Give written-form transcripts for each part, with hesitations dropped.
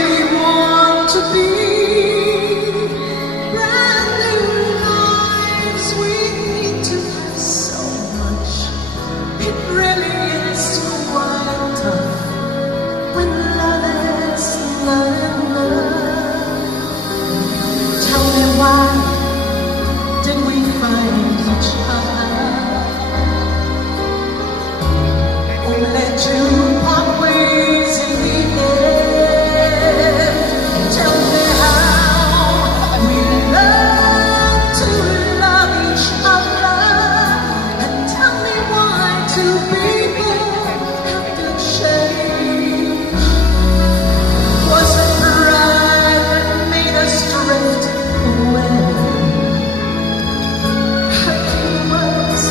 really want to be. Brand new lives, we need to have so much. It really is quite tough when love is not enough. Tell me, why did we find each other? Only to part ways in the end. Tell me how we learn to love each other, and tell me why two people have to change. Was it pride that made us drift away? Hurting words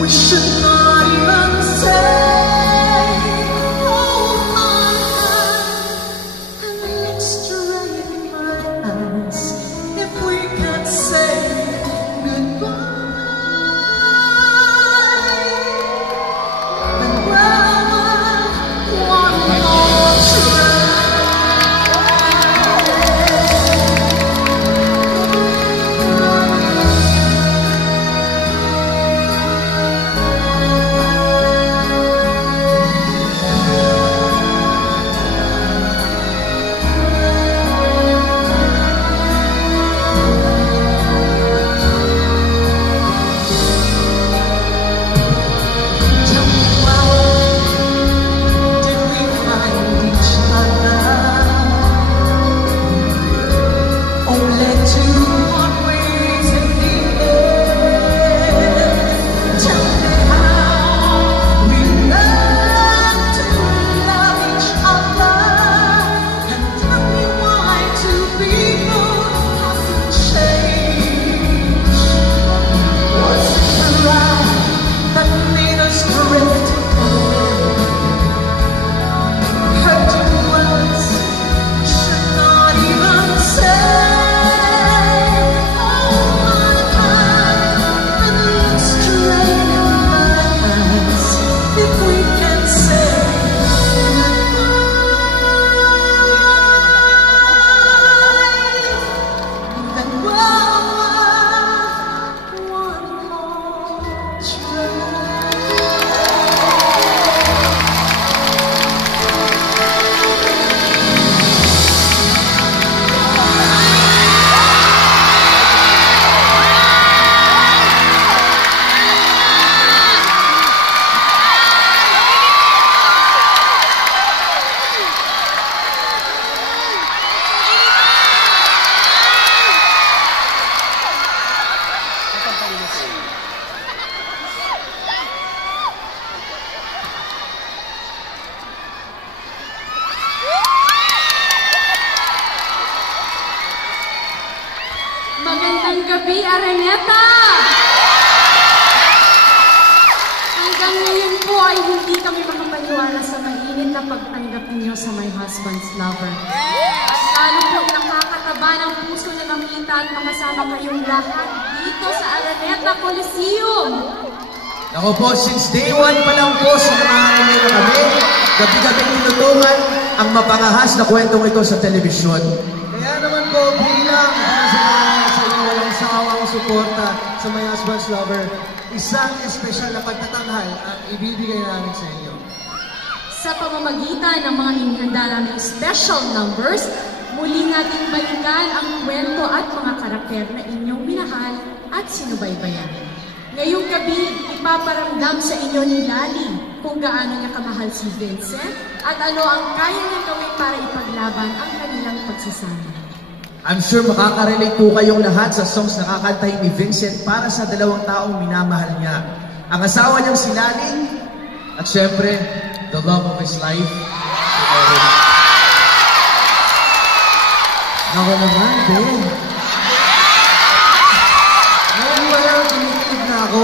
we should not even say. Magandang gabi, Araneta! Hanggang ngayon po ay hindi kami makapaniwala sa mainit na pagtanggap niyo sa My Husband's Lover. At lalo po nakakataba ng puso na makita at makasama kayong lahat dito sa Araneta Coliseum. Ako po, since day one pa lang po sa mga na kami, gabi-gabi tinutungan ang mapangahas na kwentong ito sa telebisyon. Kaya naman po, bilang sa inyong walang sawang suporta sa My Husband's Lover, isang espesyal na pagtatanghal ang ibibigay namin sa inyo. Sa pamamagitan ng mga inihanda naming special numbers, muli nating balikan ang kwento at mga karakter na inyong minahal at sinubaybayan. Ngayong gabi, ipaparamdam sa inyo ni Lali kung gaano niya kamahal si Vincent at ano ang kaya niya gawin para ipaglaban ang kanilang pagsasama. I'm sure makaka-relate po kayong lahat sa songs na kakantahin ni Vincent para sa dalawang taong minamahal niya. Ang asawa niyang si Lali at syempre, the love of his life, si Erin. Ako naman, Ben. Ngayon wala, tumitig na ako.